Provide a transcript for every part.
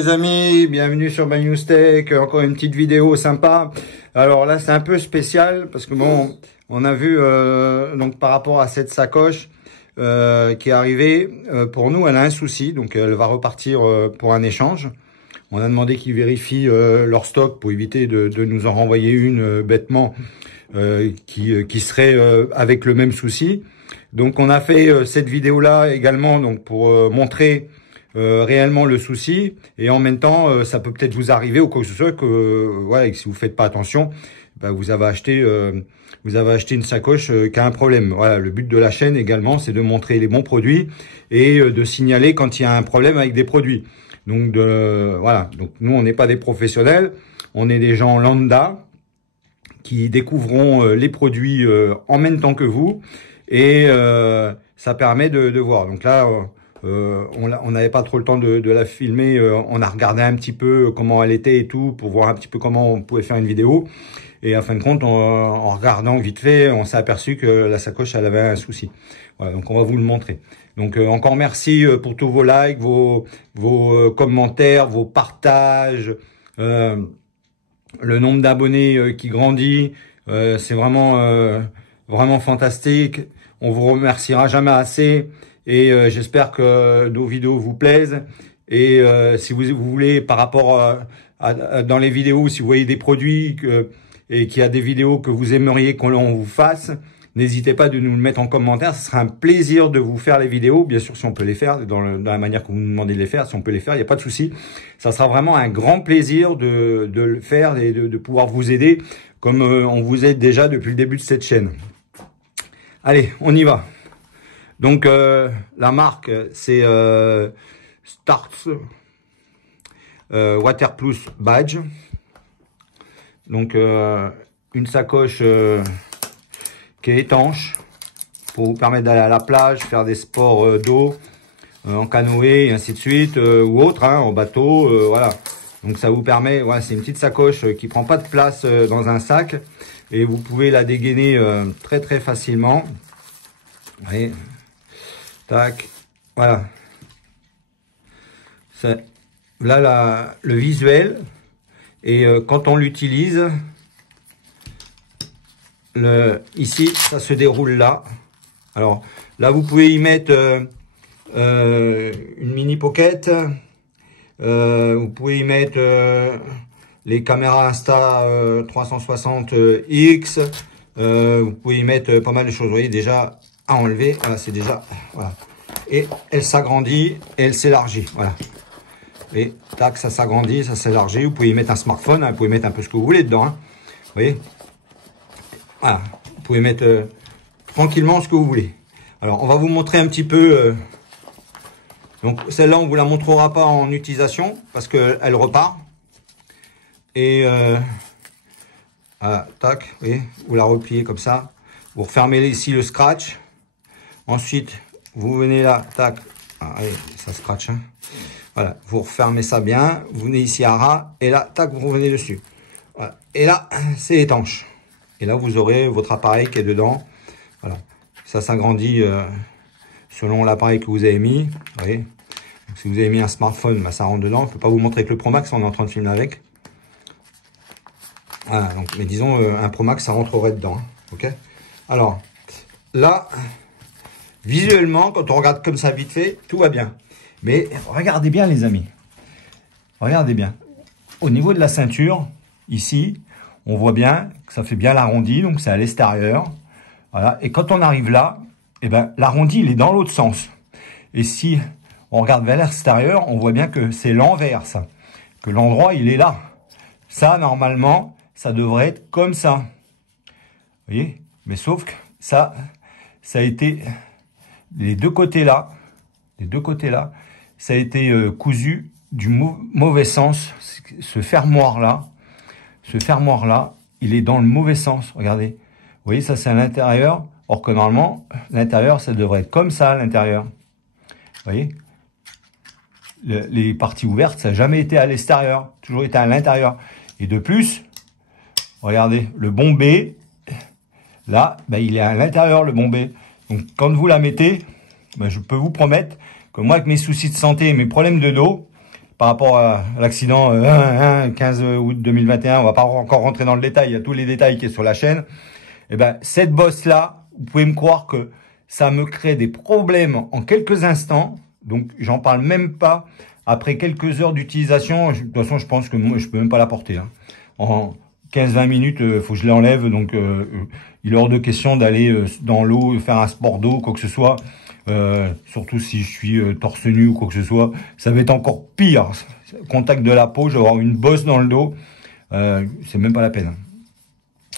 les amis, bienvenue sur My News Tech, encore une petite vidéo sympa. Alors là c'est un peu spécial parce que bon, on a vu donc par rapport à cette sacoche qui est arrivée, pour nous elle a un souci, donc elle va repartir pour un échange. On a demandé qu'ils vérifient leur stock pour éviter de nous en renvoyer une bêtement qui serait avec le même souci. Donc on a fait cette vidéo là également donc pour montrer réellement le souci, et en même temps ça peut peut-être vous arriver ou quoi que ce soit que voilà, et que si vous faites pas attention, ben, vous avez acheté une sacoche qui a un problème. Voilà, le but de la chaîne également, c'est de montrer les bons produits et de signaler quand il y a un problème avec des produits. Donc voilà, donc nous on n'est pas des professionnels, on est des gens lambda qui découvriront les produits en même temps que vous, et ça permet de voir. Donc là on n'avait pas trop le temps de la filmer, on a regardé un petit peu comment elle était et tout, pour voir un petit peu comment on pouvait faire une vidéo. Et en fin de compte, en regardant vite fait, on s'est aperçu que la sacoche, elle avait un souci. Voilà, donc on va vous le montrer. Donc encore merci pour tous vos likes, vos commentaires, vos partages, le nombre d'abonnés qui grandit. C'est vraiment fantastique. On vous remerciera jamais assez. Et j'espère que nos vidéos vous plaisent. Et si vous voulez, par rapport dans les vidéos, si vous voyez des produits et qu'il y a des vidéos que vous aimeriez qu'on vous fasse, n'hésitez pas de nous le mettre en commentaire. Ce sera un plaisir de vous faire les vidéos. Bien sûr, si on peut les faire, dans la manière que vous nous demandez de les faire, si on peut les faire, il n'y a pas de souci. Ça sera vraiment un grand plaisir de le faire et de pouvoir vous aider comme on vous aide déjà depuis le début de cette chaîne. Allez, on y va. Donc la marque c'est Starts Waterproof Badge. Donc une sacoche qui est étanche pour vous permettre d'aller à la plage, faire des sports d'eau, en canoë et ainsi de suite, ou autre, hein, en bateau, voilà. Donc ça vous permet, voilà, c'est une petite sacoche qui prend pas de place dans un sac, et vous pouvez la dégainer très très facilement. Allez. Tac, voilà. Là, le visuel. Et quand on l'utilise, ici, ça se déroule là. Alors, là, vous pouvez y mettre une mini pocket. Vous pouvez y mettre les caméras Insta 360X. Vous pouvez y mettre pas mal de choses. Vous voyez, déjà à enlever, voilà, c'est déjà, voilà, et elle s'agrandit et elle s'élargit, voilà, et tac, ça s'agrandit, ça s'élargit. Vous pouvez y mettre un smartphone, hein, vous pouvez mettre un peu ce que vous voulez dedans, hein, vous voyez, voilà, vous pouvez mettre tranquillement ce que vous voulez. Alors on va vous montrer un petit peu, donc celle-là on vous la montrera pas en utilisation parce que elle repart, et voilà, tac, vous voyez, vous la repliez comme ça, vous refermez ici le scratch. Ensuite, vous venez là, tac, allez, ça scratch, hein. Voilà, vous refermez ça bien, vous venez ici à ras, et là, tac, vous revenez dessus. Voilà. Et là, c'est étanche. Et là, vous aurez votre appareil qui est dedans. Voilà, ça s'agrandit selon l'appareil que vous avez mis. Vous voyez. Donc, si vous avez mis un smartphone, bah, ça rentre dedans. Je ne peux pas vous montrer que le Pro Max, on est en train de filmer avec. Voilà, donc, mais disons, un Pro Max, ça rentrerait dedans. Hein. Ok. Alors, là... visuellement, quand on regarde comme ça vite fait, tout va bien. Mais regardez bien les amis. Regardez bien. Au niveau de la ceinture, ici, on voit bien que ça fait bien l'arrondi, donc c'est à l'extérieur. Voilà. Et quand on arrive là, eh ben, l'arrondi, il est dans l'autre sens. Et si on regarde vers l'extérieur, on voit bien que c'est l'envers, ça. Que l'endroit, il est là. Ça, normalement, ça devrait être comme ça. Vous voyez? Mais sauf que ça a été... les deux côtés là, ça a été cousu du mauvais sens. Ce fermoir là, il est dans le mauvais sens. Regardez, vous voyez, ça c'est à l'intérieur, or que normalement l'intérieur ça devrait être comme ça à l'intérieur. Vous voyez, les parties ouvertes, ça n'a jamais été à l'extérieur, toujours été à l'intérieur. Et de plus, regardez, le bombé là, ben, il est à l'intérieur le bombé. Donc, quand vous la mettez, ben, je peux vous promettre que moi, avec mes soucis de santé et mes problèmes de dos, par rapport à l'accident 15 août 2021, on va pas encore rentrer dans le détail, il y a tous les détails qui sont sur la chaîne. Et ben cette bosse là, vous pouvez me croire que ça me crée des problèmes en quelques instants. Donc j'en parle même pas après quelques heures d'utilisation. De toute façon, je pense que moi je peux même pas la porter. Hein. En 15-20 minutes, faut que je l'enlève. Donc il est hors de question d'aller dans l'eau, faire un sport d'eau, quoi que ce soit. Surtout si je suis torse nu ou quoi que ce soit, ça va être encore pire. Contact de la peau, je vais avoir une bosse dans le dos, c'est même pas la peine.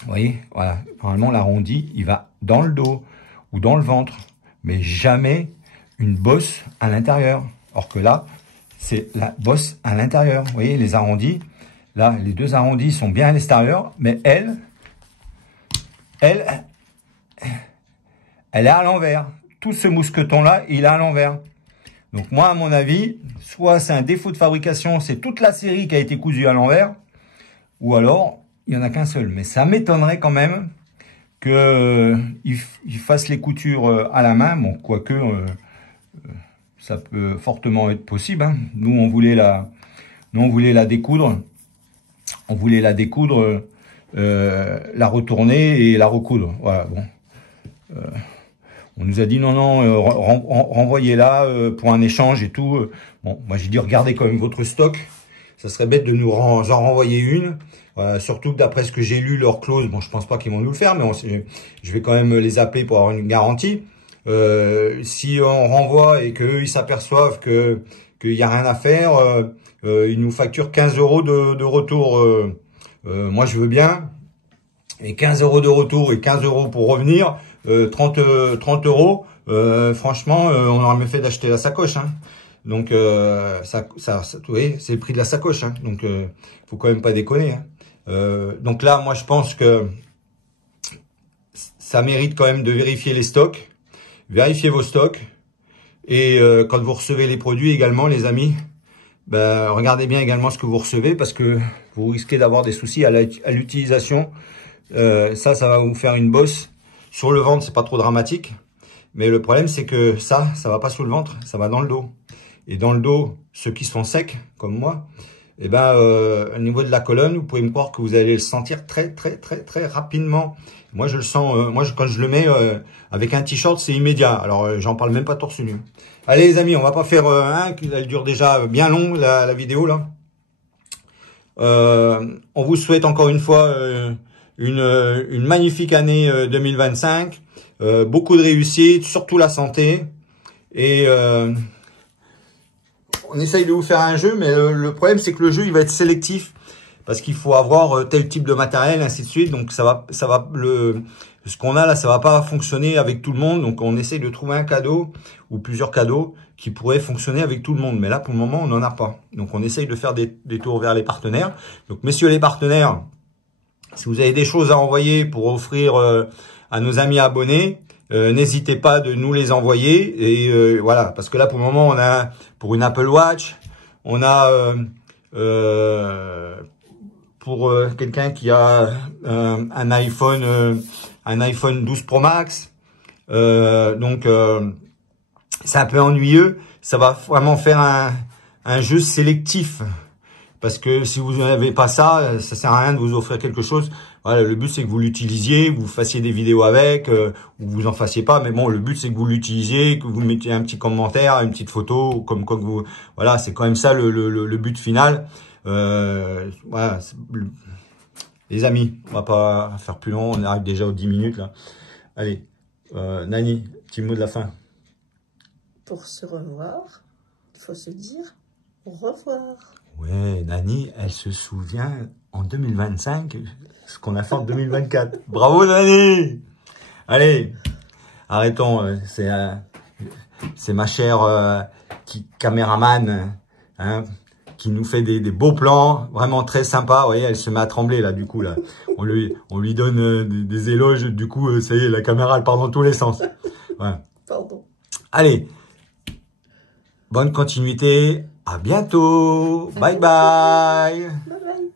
Vous voyez, voilà, normalement l'arrondi, il va dans le dos ou dans le ventre, mais jamais une bosse à l'intérieur. Or que là, c'est la bosse à l'intérieur. Vous voyez, les arrondis, là, les deux arrondis sont bien à l'extérieur, mais elle est à l'envers. Tout ce mousqueton-là, il est à l'envers. Donc moi, à mon avis, soit c'est un défaut de fabrication, c'est toute la série qui a été cousue à l'envers, ou alors, il n'y en a qu'un seul. Mais ça m'étonnerait quand même qu'il fasse les coutures à la main. Bon, quoique, ça peut fortement être possible. Hein. Nous, on voulait la découdre. On voulait la découdre, la retourner et la recoudre. Voilà, bon. On nous a dit non, renvoyez-la pour un échange et tout. Bon, moi j'ai dit regardez quand même votre stock. Ça serait bête de nous en renvoyer une. Surtout que d'après ce que j'ai lu, leur clause, bon je pense pas qu'ils vont nous le faire, mais je vais quand même les appeler pour avoir une garantie. Si on renvoie et qu'eux ils s'aperçoivent qu'il y a rien à faire, ils nous facturent 15 € de retour. Moi je veux bien. Et 15 € de retour et 15 € pour revenir. 30 €, franchement, on aurait mieux fait d'acheter la sacoche. Hein. Donc, vous voyez, c'est le prix de la sacoche. Hein. Donc, faut quand même pas déconner. Hein. Donc là, moi, je pense que ça mérite quand même de vérifier les stocks. Vérifiez vos stocks. Et quand vous recevez les produits également, les amis, ben, regardez bien également ce que vous recevez parce que vous risquez d'avoir des soucis à l'utilisation. Ça va vous faire une bosse. Sur le ventre, c'est pas trop dramatique. Mais le problème, c'est que ça va pas sous le ventre, ça va dans le dos. Et dans le dos, ceux qui sont secs, comme moi, eh ben, au niveau de la colonne, vous pouvez me croire que vous allez le sentir très rapidement. Moi, je le sens, quand je le mets avec un t-shirt, c'est immédiat. Alors, j'en parle même pas torse nu. Allez, les amis, on va pas faire elle dure déjà bien long, la vidéo, là. On vous souhaite encore une fois une magnifique année 2025, beaucoup de réussite, surtout la santé, et on essaye de vous faire un jeu, mais le problème c'est que le jeu il va être sélectif parce qu'il faut avoir tel type de matériel, ainsi de suite. Donc ce qu'on a là, ça va pas fonctionner avec tout le monde. Donc on essaye de trouver un cadeau ou plusieurs cadeaux qui pourraient fonctionner avec tout le monde. Mais là pour le moment on n'en a pas. Donc on essaye de faire des tours vers les partenaires. Donc messieurs les partenaires, si vous avez des choses à envoyer pour offrir à nos amis abonnés, n'hésitez pas de nous les envoyer. Et voilà, parce que là, pour le moment, on a pour une Apple Watch, on a pour quelqu'un qui a un iPhone 12 Pro Max. Donc, c'est un peu ennuyeux. Ça va vraiment faire un jeu sélectif. Parce que si vous n'avez pas ça, ça sert à rien de vous offrir quelque chose. Voilà, le but c'est que vous l'utilisiez, vous fassiez des vidéos avec, ou vous en fassiez pas. Mais bon, le but c'est que vous l'utilisiez, que vous mettiez un petit commentaire, une petite photo, comme quoi que vous. Voilà, c'est quand même ça le but final. Voilà, les amis, on va pas faire plus long. On arrive déjà aux 10 minutes là. Allez, Nani, petit mot de la fin. Pour se revoir, il faut se dire au revoir. Ouais, Nani, elle se souvient en 2025 ce qu'on a fait en 2024. Bravo Nani! Allez, arrêtons. C'est ma chère caméraman hein, qui nous fait des beaux plans, vraiment très sympa. Vous voyez, elle se met à trembler là. Du coup là, on lui donne des éloges. Du coup, ça y est, la caméra elle part dans tous les sens. Ouais. Pardon. Allez, bonne continuité. À bientôt. Bye bye. Bye bye.